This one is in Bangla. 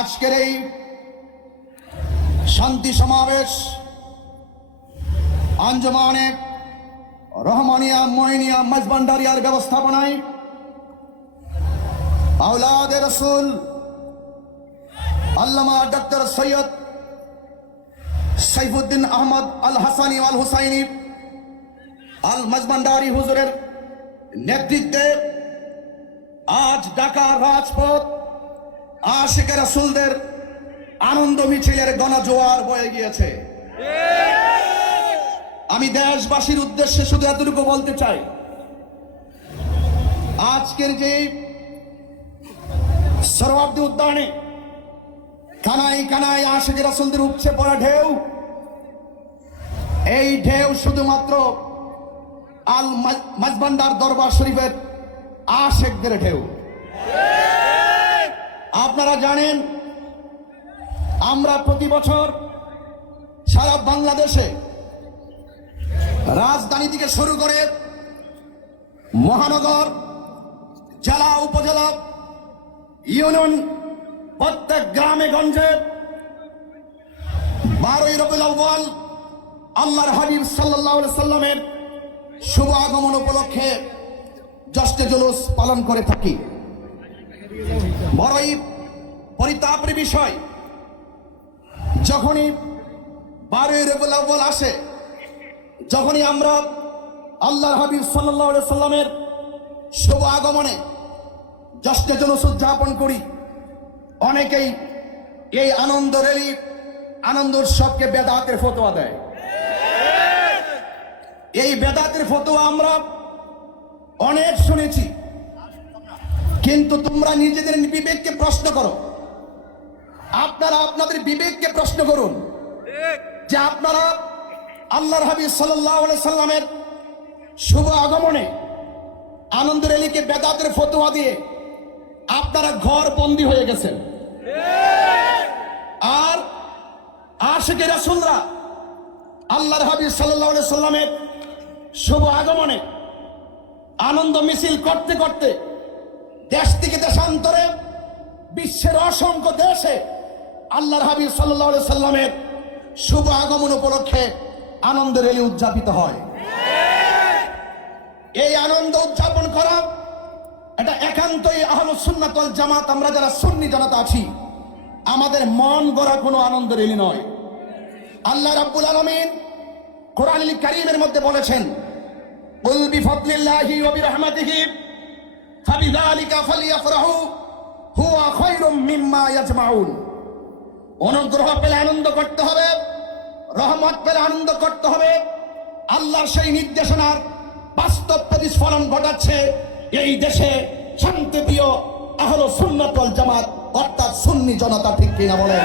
আজকের এই শান্তি সমাবেশ আঞ্জুমানে রহমানিয়া মঈনিয়া মাঝভান্ডারিয়ার ব্যবস্থাপনায় আওলাদে রসুল আল্লামা ডক্টর সৈয়দ সাইফুদ্দিন আহমদ আল হাসানি আল হুসাইনি আল মাঝভান্ডারি হুজুরের নেতৃত্বে আজ ঢাকার রাজপথ আশিকে রাসূলদের আনন্দ মিছিলের গণজোয়ার বয়ে গিয়েছে। আমি দেশবাসীর উদ্দেশ্যে শুধু এতটুকু বলতে চাই, আজকের যে সোহরাওয়ার্দী উদ্যানে কানায় কানায় আশিকে রাসূলদের উপচে পড়া ঢেউ, এই ঢেউ শুধুমাত্র আল মাঝভান্ডার দরবার শরীফের আশিকদের ঢেউ। আপনারা জানেন, আমরা প্রতি বছর সারা বাংলাদেশে রাজধানী থেকে শুরু করে মহানগর, জেলা, উপজেলা, ইউনিয়ন, প্রত্যেক গ্রামে গঞ্জে 12ই রবিউল আউয়াল আল্লাহর হাবিব সাল্লাল্লাহু আলাইহি সাল্লামের শুভ আগমন উপলক্ষে জশ্নে জুলুস পালন করে থাকি। বড়ই পরিতাপের বিষয়, যখনই 12ই রবিউল আউয়াল আসে, যখনই আমরা আল্লাহর হাবিব সাল্লাল্লাহু আলাইহি সাল্লামের শুভ আগমনে জশ্নে জুলুস উদযাপন করি, অনেকেই এই আনন্দ র্যালি, আনন্দ উৎসবকে বেদাতের ফতোয়া দেয়। এই বেদাতের ফতোয়া আমরা অনেক শুনেছি, কিন্তু তোমরা নিজেদের বিবেককে প্রশ্ন করো। আপনারা আপনাদের বিবেককে প্রশ্ন করুন যে আপনারা আল্লাহর হাবিব সাল্লাল্লাহু আলাইহি সাল্লামের শুভ আগমনে আনন্দ র্যালিকে বেদাতের ফতোয়া দিয়ে আপনারা ঘর বন্দী হয়ে গেছেন। আর আশিকে রাসূলরা আল্লাহর হাবিব সাল্লাল্লাহু আলাইহি সাল্লামের শুভ আগমনে আনন্দ মিছিল করতে করতে দেশ থেকে দেশান্তরে বিশ্বের অসংখ্য দেশে আল্লাহর হাবিব সাল্লাল্লাহু আলাইহি সাল্লামের শুভ আগমন উপলক্ষে আনন্দ র্যালি উদযাপিত হয়। এই আনন্দ উদযাপন করা এটা একান্তই আহলুস সুন্নাত ওয়াল জামাত, আমরা যারা সুন্নি জনতা আছি, আমাদের মন গড়া কোনো আনন্দ র্যালি নয়। আল্লাহ রাব্বুল আলামিন কোরআনুল কারীমের মধ্যে বলেছেন, কুল বিফাদলিল্লাহি ওয়া বিরহমাতিহি ফাবিযালিকা ফালইফরাহু হুয়া খায়রুম মিম্মা ইয়াজমাউন। অনুগ্রহ পেলে আনন্দ করতে হবে, রহমত পেলে আনন্দ করতে হবে। আল্লাহর সেই নির্দেশনার বাস্তব প্রতিফলন ঘটাচ্ছে এই দেশে শান্তিপ্রিয় আহলুস সুন্নাত ওয়াল জামাত, অর্থাৎ সুন্নি জনতা। ঠিক কিনা বলেন?